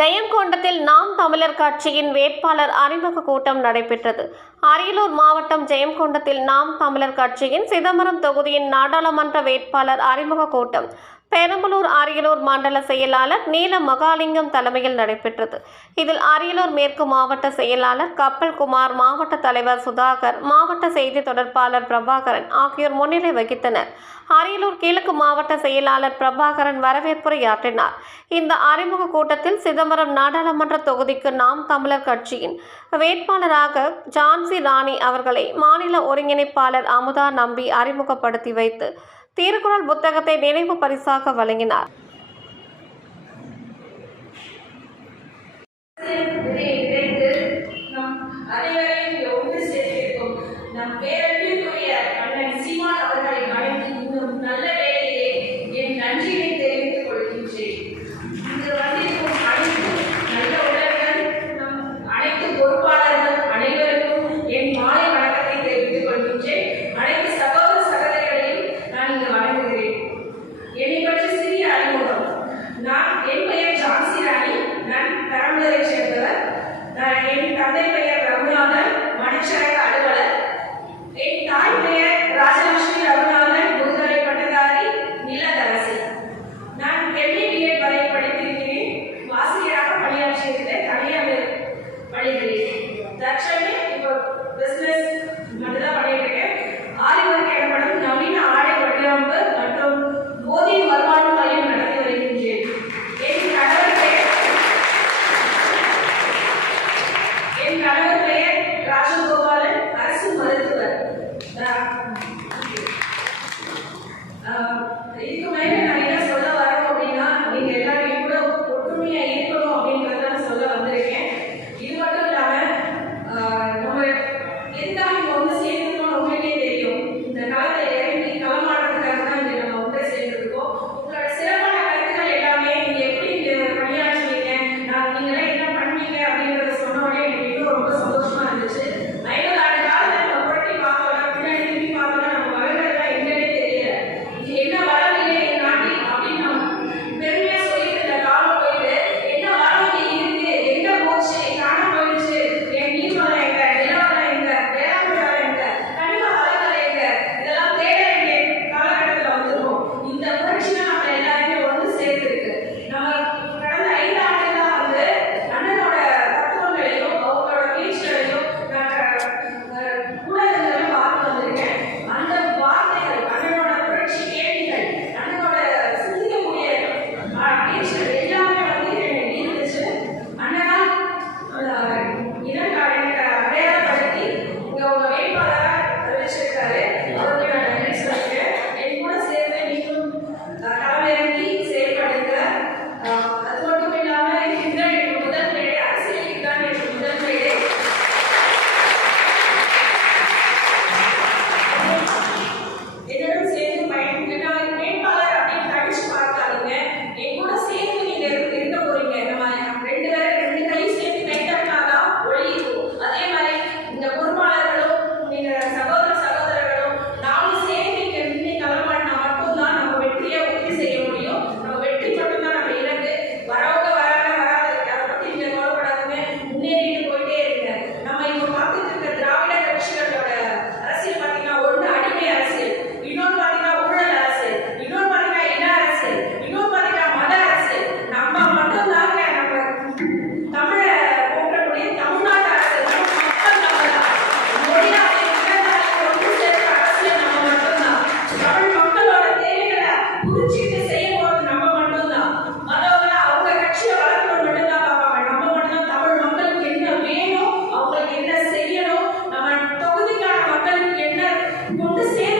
ஜெயங்கொண்டத்தில் நாம் தமிழர் கட்சியின் வேட்பாளர் அறிமுக கூட்டம் நடைபெற்றது. அரியலூர் மாவட்டம் ஜெயங்கொண்டத்தில் நாம் தமிழர் கட்சியின் சிதம்பரம் தொகுதியின் நாடாளுமன்ற வேட்பாளர் அறிமுக கூட்டம். பெரம்பலூர் அரியலூர் மண்டல செயலாளர் நீல மகாலிங்கம் தலைமையில் நடைபெற்றது. இதில் அரியலூர் மேற்கு மாவட்ட செயலாளர் கப்பல்குமார் மாவட்ட தலைவர் சுதாகர் மாவட்ட செய்தி தொடர்பாளர் பிரபாகரன் ஆகியோர் முன்னிலை வகித்தனர். அரியலூர் கிழக்கு மாவட்ட செயலாளர் பிரபாகரன் வரவேற்புரையாற்றினார். இந்த அறிமுக கூட்டத்தில் சிதம்பரம் நாடாளுமன்ற தொகுதிக்கு நாம் தமிழர் கட்சியின் வேட்பாளராக ஜான்சி ராணி அவர்களை மாநில ஒருங்கிணைப்பாளர் அமுதா நம்பி அறிமுகப்படுத்தி வைத்து திருக்குறள் புத்தகத்தை நினைவு பரிசாக வழங்கினார். என் தந்தை பெயர் ரகுநாதன் மணிச்சரக அலுவலர். என் தாய் பெயர் ராஜலட்சுமி ரகுநாதன் முதுகலை பட்டதாரி நிலதரசி நான் எம்பிபிஎட் வரை படித்திருக்கிறேன். ஆசிரியராக பணியாற்றியிருக்கிறேன் தனியார் பள்ளிகளில் தற்செயல் acontecer